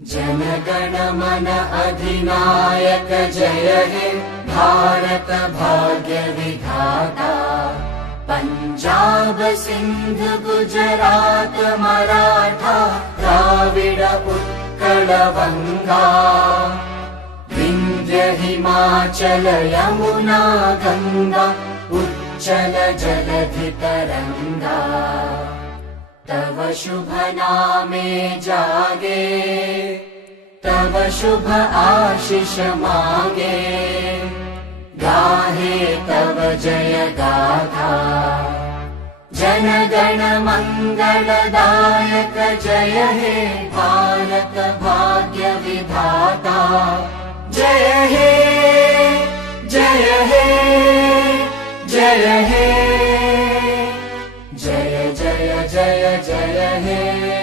जनगण मन अधिनायक जय हे भारत भाग्य विधाता। पंजाब सिंध गुजरात मराठा द्राविड उत्कल वंगा। विंध्य हिमाचल यमुना गंगा उच्चल जलधि तरंगा। तव शुभ नामे जागे तव शुभ आशीष मागे। गाहे तव जय गाथा जनगण मंगलदायक जय हे भारत भाग्य विधाता। जय हे जय हे जय हे जय जय जय जय हे।